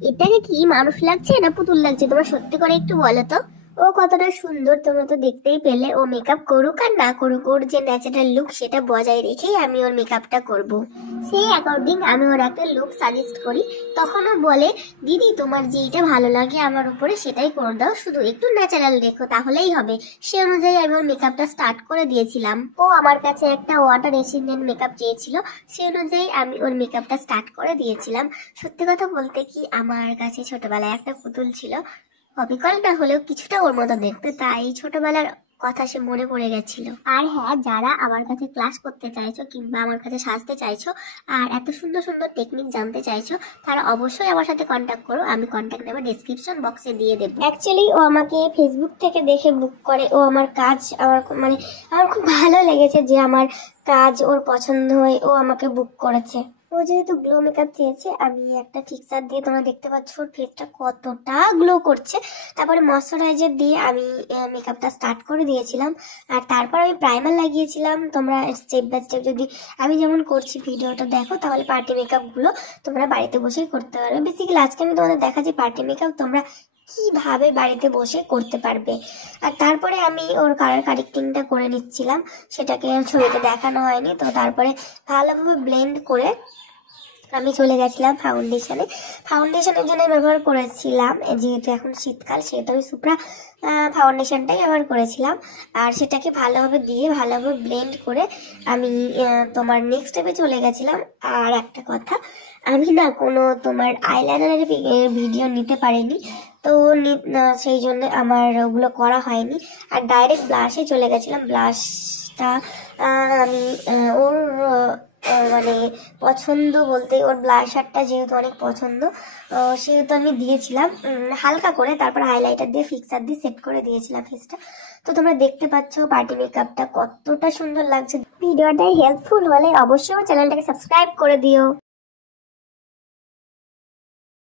এটাকে কি মানুষ লাগছে না পুতুল লাগছে? তোমরা সত্যি করে একটু বলো তো। ও কতটা সুন্দর তোমরা তো দেখতেই পেলে। ও মেকআপ করুক আর না করুক, ওর যে ন্যাচারাল লুক সেটা বজায় রেখেই আমি ওর মেকআপটা করব। সেই অ্যাকর্ডিং আমি ওর একটা লুক সাজেস্ট করি। তখন ও বলে, দিদি তোমার যেইটা ভালো লাগে আমার উপরে সেটাই করে দাও, শুধু একটু ন্যাচারাল রেখো তাহলেই হবে। সে অনুযায়ী আমি ওর মেকআপটা স্টার্ট করে দিয়েছিলাম। ও আমার কাছে একটা ওয়াটার রেসিডেন্ট মেকআপ চেয়েছিল, সেই অনুযায়ী আমি ওর মেকআপটা স্টার্ট করে দিয়েছিলাম। সত্যি কথা বলতে কি, আমার কাছে ছোটবেলায় একটা পুতুল ছিল, অবিকল না হলেও কিছুটা ওর মতো দেখতে, তাই ছোটবেলার কথা সে মনে পড়ে গেছিল। আর হ্যাঁ, যারা আমার কাছে ক্লাস করতে চাইছো কিংবা আমার কাছে সাজতে চাইছো আর এত সুন্দর সুন্দর টেকনিক জানতে চাইছো, তারা অবশ্যই আমার সাথে কন্ট্যাক্ট করো। আমি কন্ট্যাক্ট নাম্বার ডেসক্রিপশন বক্সে দিয়ে দেবো। অ্যাকচুয়ালি ও আমাকে ফেসবুক থেকে দেখে বুক করে। ও আমার কাজ আমার খুব ভালো লেগেছে যে আমার কাজ ওর পছন্দ হয়ে ও আমাকে বুক করেছে। ও যেহেতু গ্লো মেকআপ চেয়েছে, আমি একটা ফিক্সার দিয়ে, তোমরা দেখতে পাচ্ছ ওর ফেসটা কতটা গ্লো করছে। তারপরে ময়শ্চারাইজার দিয়ে আমি মেকআপটা স্টার্ট করে দিয়েছিলাম। আর তারপর আমি প্রাইমার লাগিয়েছিলাম। তোমরা স্টেপ বাই স্টেপ যদি আমি যেমন করছি ভিডিওটা দেখো, তাহলে পার্টি মেকআপগুলো তোমরা বাড়িতে বসেই করতে পারবে। বেসিক্যালি আজকে আমি তোমাদের দেখাচ্ছি পার্টি মেকআপ তোমরা কিভাবে বাড়িতে বসে করতে পারবে। আর তারপরে আমি ওর কালার কারেক্টিংটা করে নিচ্ছিলাম, সেটাকে ছবিতে দেখানো হয়নি। তো তারপরে ভালোভাবে ব্লেন্ড করে আমি চলে গেছিলাম ফাউন্ডেশনে। ফাউন্ডেশনের জন্য ব্যবহার করেছিলাম, যেহেতু এখন শীতকাল সেহেতু আমি সুপ্রা ফাউন্ডেশনটাই ব্যবহার করেছিলাম। আর সেটাকে ভালোভাবে দিয়ে ভালোভাবে ব্লেন্ড করে আমি তোমার নেক্সট স্টেপে চলে গেছিলাম। আর একটা কথা, আমি না কোনো তোমার আইলাইনারের ভিডিও নিতে পারিনি, তো সেই জন্য আমার ওগুলো করা হয়নি। আর ডাইরেক্ট ব্লাশে চলে গেছিলাম। ব্লাশটা আমি ওর মানে পছন্দ বলতে, ওর ব্লাশারটা যেহেতু অনেক পছন্দ সেহেতু আমি দিয়েছিলাম হালকা করে। তারপর হাইলাইটার দিয়ে ফিক্সার দিয়ে সেট করে দিয়েছিলাম ফেসটা। তো তোমরা দেখতে পাচ্ছ পার্টি মেকআপটা কতটা সুন্দর লাগছে। ভিডিওটাই হেল্পফুল হলে অবশ্যই চ্যানেলটাকে সাবস্ক্রাইব করে দিও।